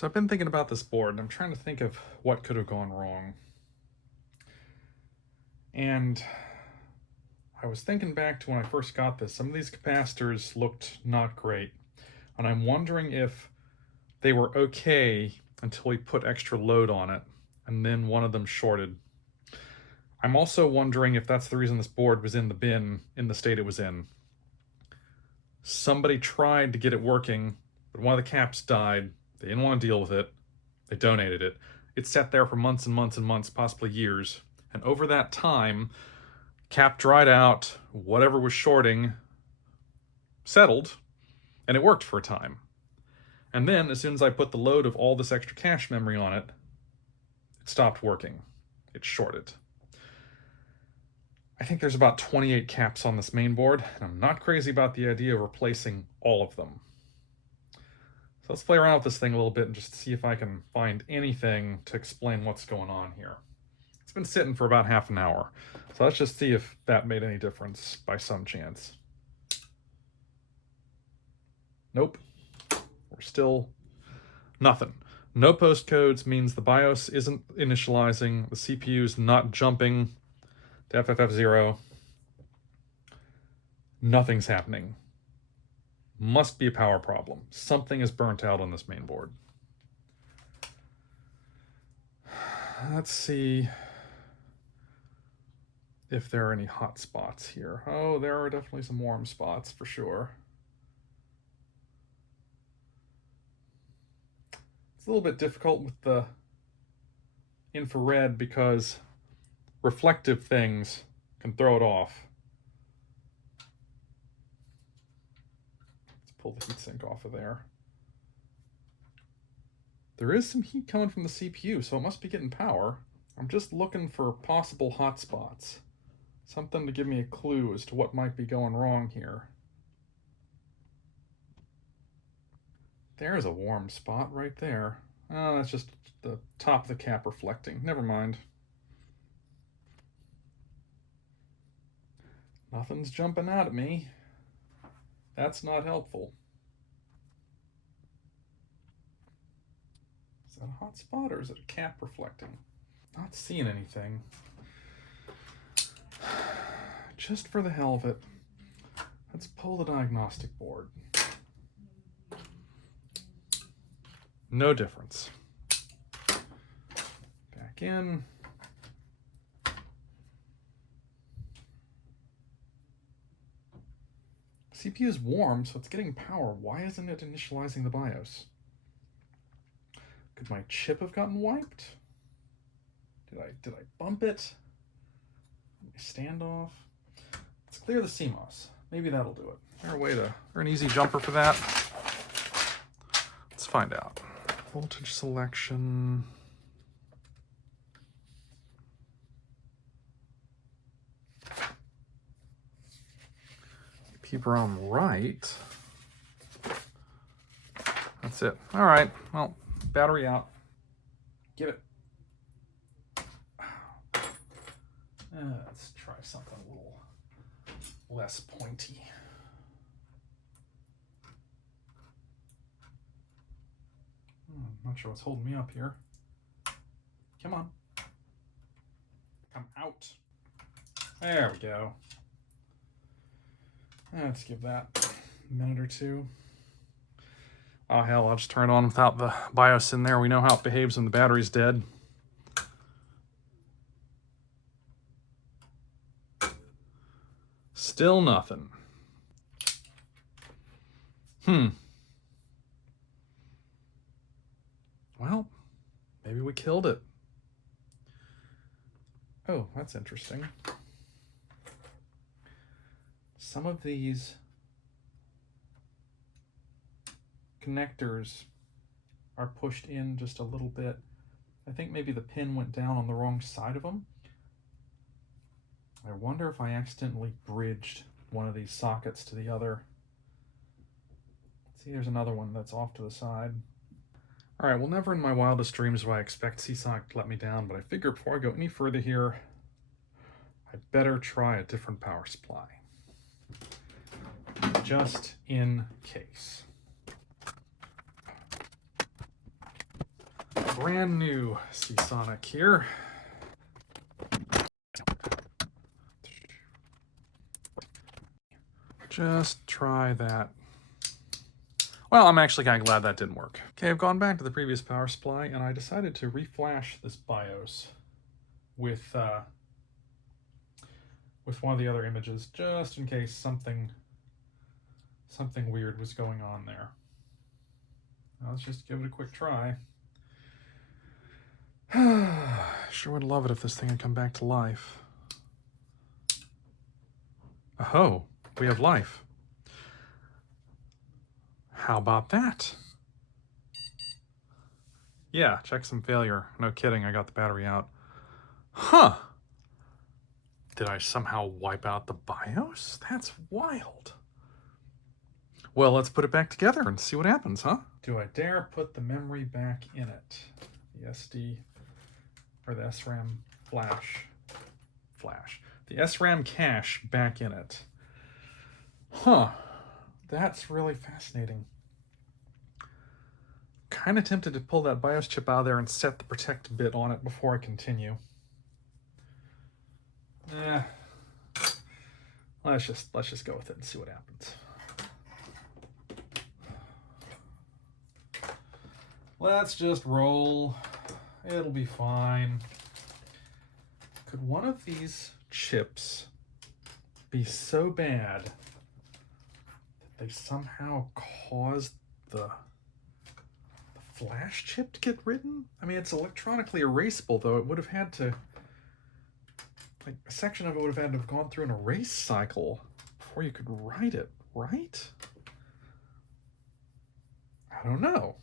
So I've been thinking about this board, and I'm trying to think of what could have gone wrong. And I was thinking back to when I first got this. Some of these capacitors looked not great, and I'm wondering if they were okay until we put extra load on it, and then one of them shorted. I'm also wondering if that's the reason this board was in the bin in the state it was in. Somebody tried to get it working, but one of the caps died. They didn't want to deal with it. They donated it. It sat there for months and months and months, possibly years. And over that time, cap dried out, whatever was shorting settled, and it worked for a time. And then, as soon as I put the load of all this extra cache memory on it, it stopped working. It shorted. I think there's about 28 caps on this main board, and I'm not crazy about the idea of replacing all of them. So let's play around with this thing a little bit and just see if I can find anything to explain what's going on here. It's been sitting for about half an hour, so let's just see if that made any difference by some chance. Nope. We're still nothing. No postcodes means the BIOS isn't initializing, the CPU's not jumping to FFF0. Nothing's happening. Must be a power problem. Something is burnt out on this main board. Let's see if there are any hot spots here. Oh, there are definitely some warm spots for sure. It's a little bit difficult with the infrared because reflective things can throw it off. Let's pull the heatsink off of there. There is some heat coming from the CPU, so it must be getting power. I'm just looking for possible hot spots. Something to give me a clue as to what might be going wrong here. There's a warm spot right there. Oh, that's just the top of the cap reflecting. Never mind. Nothing's jumping out at me. That's not helpful. Is that a hot spot or is it a cap reflecting? Not seeing anything. Just for the hell of it, let's pull the diagnostic board. No difference. Back in. CPU is warm, so it's getting power. Why isn't it initializing the BIOS? Could my chip have gotten wiped? Did I bump it? Standoff. Let's clear the CMOS. Maybe that'll do it. Is there a way to, is there an easy jumper for that? Let's find out. Voltage selection. EEPROM right. That's it. All right. Well, battery out. Give it. Let's try something a little less pointy. I'm not sure what's holding me up here. Come on. Come out. There we go. Let's give that a minute or two. Oh hell, I'll just turn it on without the BIOS in there. We know how it behaves when the battery's dead. Still nothing. Well, maybe we killed it. Oh, that's interesting. Some of these connectors are pushed in just a little bit. I think maybe the pin went down on the wrong side of them. I wonder if I accidentally bridged one of these sockets to the other. See, there's another one that's off to the side. All right, well, never in my wildest dreams would I expect CSOC to let me down, but I figure before I go any further here, I better try a different power supply. Just in case. brand new Seasonic here. Just try that. Well, I'm actually kind of glad that didn't work. Okay, I've gone back to the previous power supply and I decided to reflash this BIOS with one of the other images, just in case something weird was going on there. Now, let's just give it a quick try. Sure would love it if this thing had come back to life. Oh, we have life. How about that? Yeah, checksum failure. No kidding, I got the battery out. Huh. Did I somehow wipe out the BIOS? That's wild. Well, let's put it back together and see what happens, huh? Do I dare put the memory back in it? The SD, or the SRAM flash. The SRAM cache back in it. Huh. That's really fascinating. Kind of tempted to pull that BIOS chip out of there and set the protect bit on it before I continue. Yeah. Let's just go with it and see what happens. Let's just roll. It'll be fine. Could one of these chips be so bad that they somehow caused the flash chip to get written? I mean, it's electronically erasable, though. It would have had to, like, a section of it would have had to have gone through an erase cycle before you could write it, right? I don't know.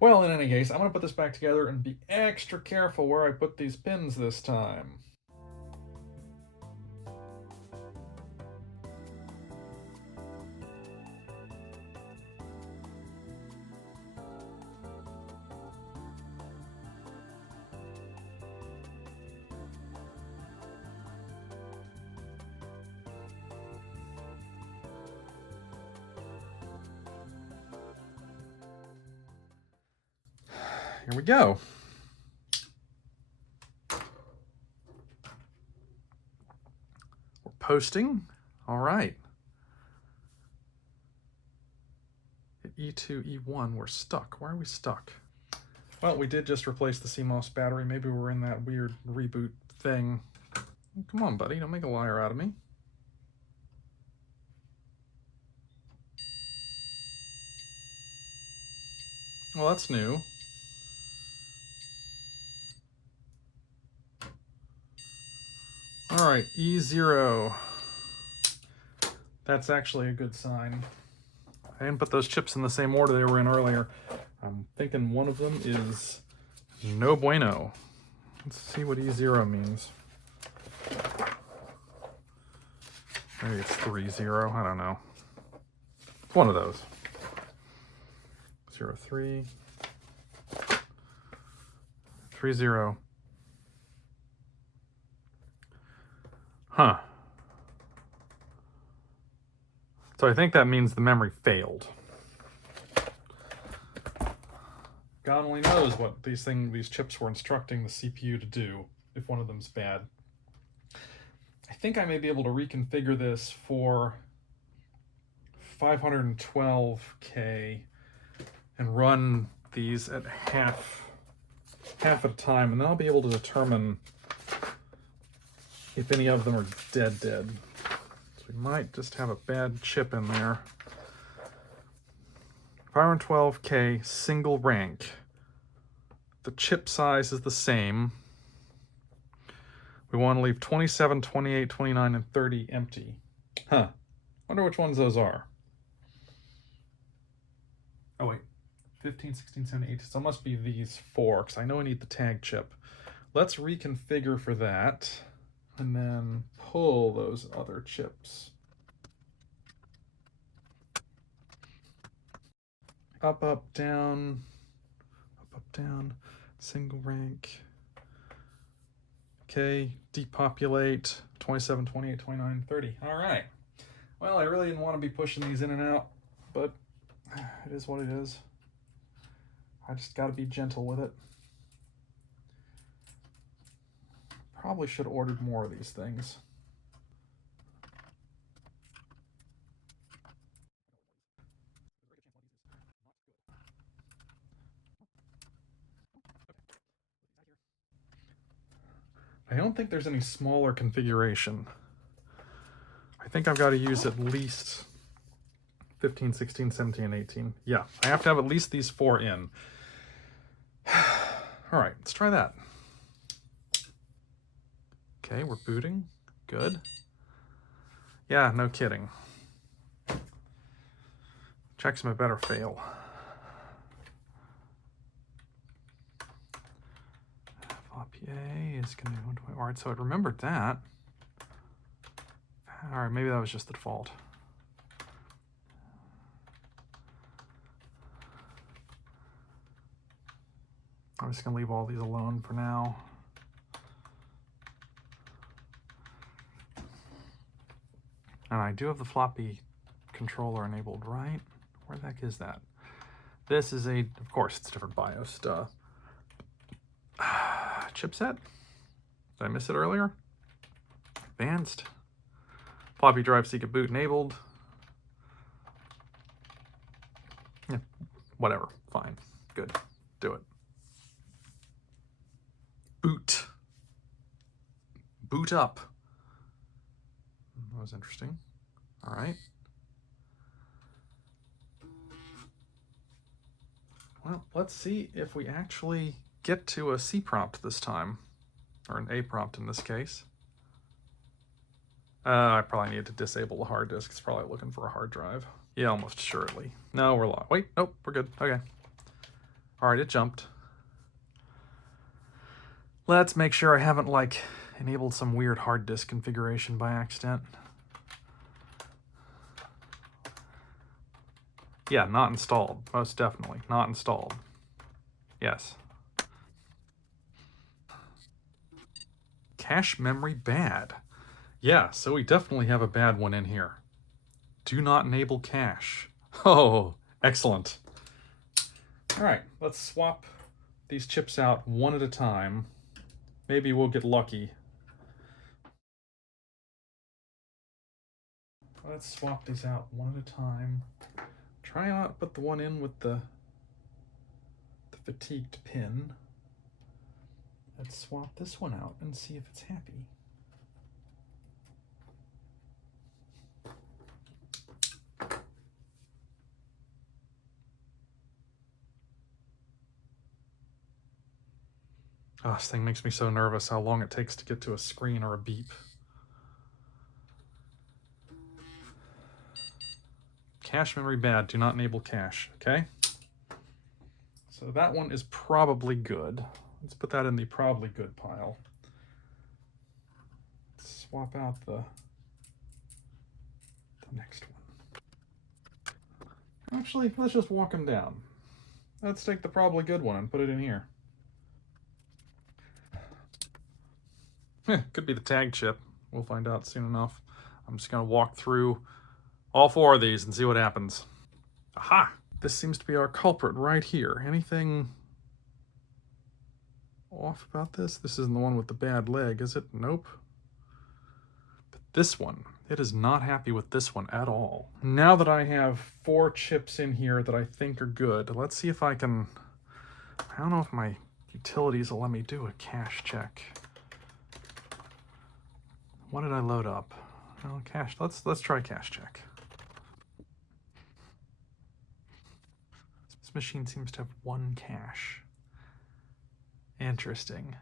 Well, in any case, I'm going to put this back together and be extra careful where I put these pins this time. Here we go. We're posting. All right. At E2, E1, we're stuck. Why are we stuck? Well, we did just replace the CMOS battery. Maybe we're in that weird reboot thing. Come on, buddy. Don't make a liar out of me. Well, that's new. All right, E0. That's actually a good sign. I didn't put those chips in the same order they were in earlier. I'm thinking one of them is no bueno. Let's see what E0 means. Maybe it's 3-0, I don't know. It's one of those. 0-3. 3-0. Huh. So I think that means the memory failed. God only knows what these chips were instructing the CPU to do if one of them's bad. I think I may be able to reconfigure this for 512K and run these at half at a time, and then I'll be able to determine if any of them are dead. So we might just have a bad chip in there. 512K single rank. The chip size is the same. We want to leave 27, 28, 29, and 30 empty. Huh. Wonder which ones those are. Oh wait. 15, 16, 17, 18. So it must be these four, because I know I need the tag chip. Let's reconfigure for that. And then pull those other chips. Up, down, single rank. Okay, depopulate, 27, 28, 29, 30. All right. Well, I really didn't want to be pushing these in and out, but it is what it is. I just got to be gentle with it. Probably should have ordered more of these things. I don't think there's any smaller configuration. I think I've got to use at least 15, 16, 17, and 18. Yeah, I have to have at least these 4 in. All right, let's try that. Okay, we're booting. Good. Yeah, no kidding. Checksum better fail. Floppy A is going to... All right, so it remembered that. All right, maybe that was just the default. I'm just going to leave all these alone for now. And I do have the floppy controller enabled, right? Where the heck is that? This is a, of course, it's different BIOS stuff. Chipset? Did I miss it earlier? Advanced. Floppy drive seek boot enabled. Yeah, whatever. Fine. Good. Do it. Boot. Boot up. That was interesting. All right. Well, let's see if we actually get to a C prompt this time, or an A prompt in this case. I probably need to disable the hard disk. It's probably looking for a hard drive. Yeah, almost surely. No, we're locked. Wait, nope, we're good. Okay. All right, it jumped. Let's make sure I haven't, like, enabled some weird hard disk configuration by accident. Yeah, not installed. Most definitely. Not installed. Yes. Cache memory bad. Yeah, so we definitely have a bad one in here. Do not enable cache. Oh, excellent. All right, let's swap these chips out one at a time. Maybe we'll get lucky. Let's swap these out one at a time. Try not to put the one in with the fatigued pin. Let's swap this one out and see if it's happy. Oh, this thing makes me so nervous how long it takes to get to a screen or a beep. Cache memory bad. Do not enable cache. Okay? So that one is probably good. Let's put that in the probably good pile. Let's swap out the next one. Actually, let's just walk them down. Let's take the probably good one and put it in here. Could be the tag chip. We'll find out soon enough. I'm just going to walk through all 4 of these and see what happens. Aha! This seems to be our culprit right here. Anything off about this? This isn't the one with the bad leg, is it? Nope. But this one, it is not happy with this one at all. Now that I have 4 chips in here that I think are good, let's see if I can... I don't know if my utilities will let me do a cache check. What did I load up? Oh, cache. Let's try cache check. This machine seems to have 1 cache. Interesting.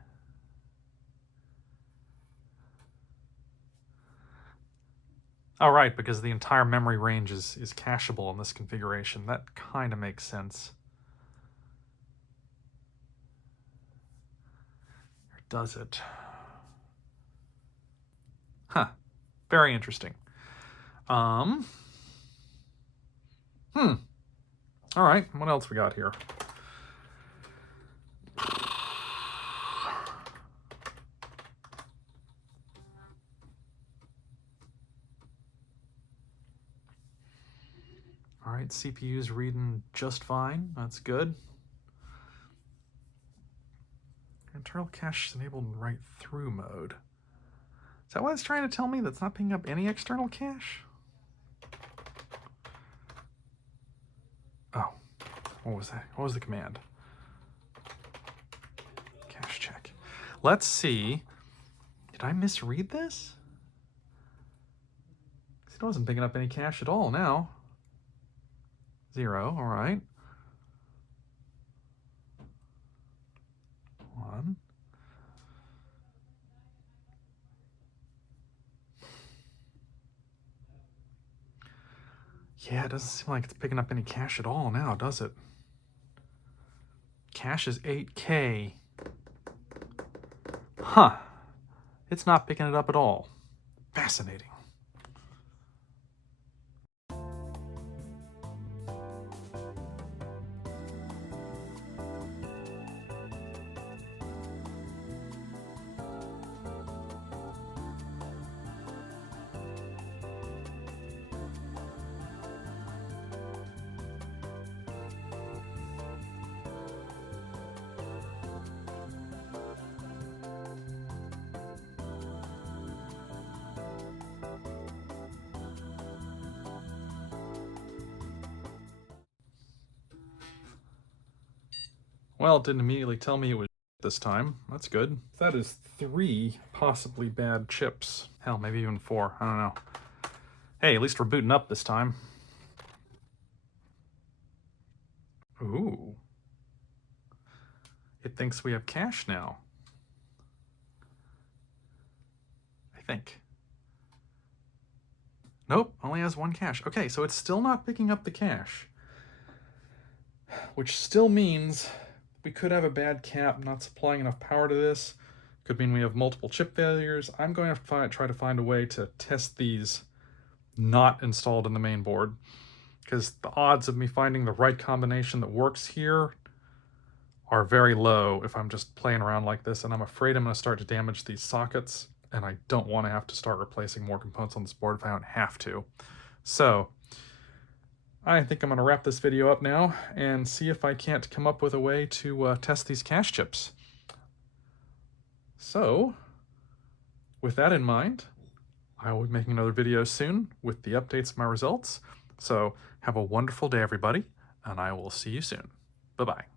Oh, right, because the entire memory range is cacheable in this configuration. That kind of makes sense. Or does it? Huh. Very interesting. All right, what else we got here? All right, CPU's reading just fine. That's good. Internal cache is enabled in write-through mode. Is that what it's trying to tell me? That's not picking up any external cache? Oh, what was that? What was the command? Cache check. Let's see. Did I misread this? It wasn't picking up any cache at all now. 0, all right. 1. Yeah, it doesn't seem like it's picking up any cache at all now, does it? Cache is 8K. Huh. It's not picking it up at all. Fascinating. Well, it didn't immediately tell me it was this time. That's good. That is 3 possibly bad chips. Hell, maybe even 4. I don't know. Hey, at least we're booting up this time. Ooh. It thinks we have cache now. I think. Nope, only has 1 cache. Okay, so it's still not picking up the cache. Which still means we could have a bad cap not supplying enough power to this. Could mean we have multiple chip failures. I'm going to try to find a way to test these not installed in the main board, because the odds of me finding the right combination that works here are very low if I'm just playing around like this, and I'm afraid I'm going to start to damage these sockets, and I don't want to have to start replacing more components on this board if I don't have to. So I think I'm going to wrap this video up now and see if I can't come up with a way to test these cache chips. So, with that in mind, I will be making another video soon with the updates of my results. So, have a wonderful day, everybody, and I will see you soon. Bye-bye.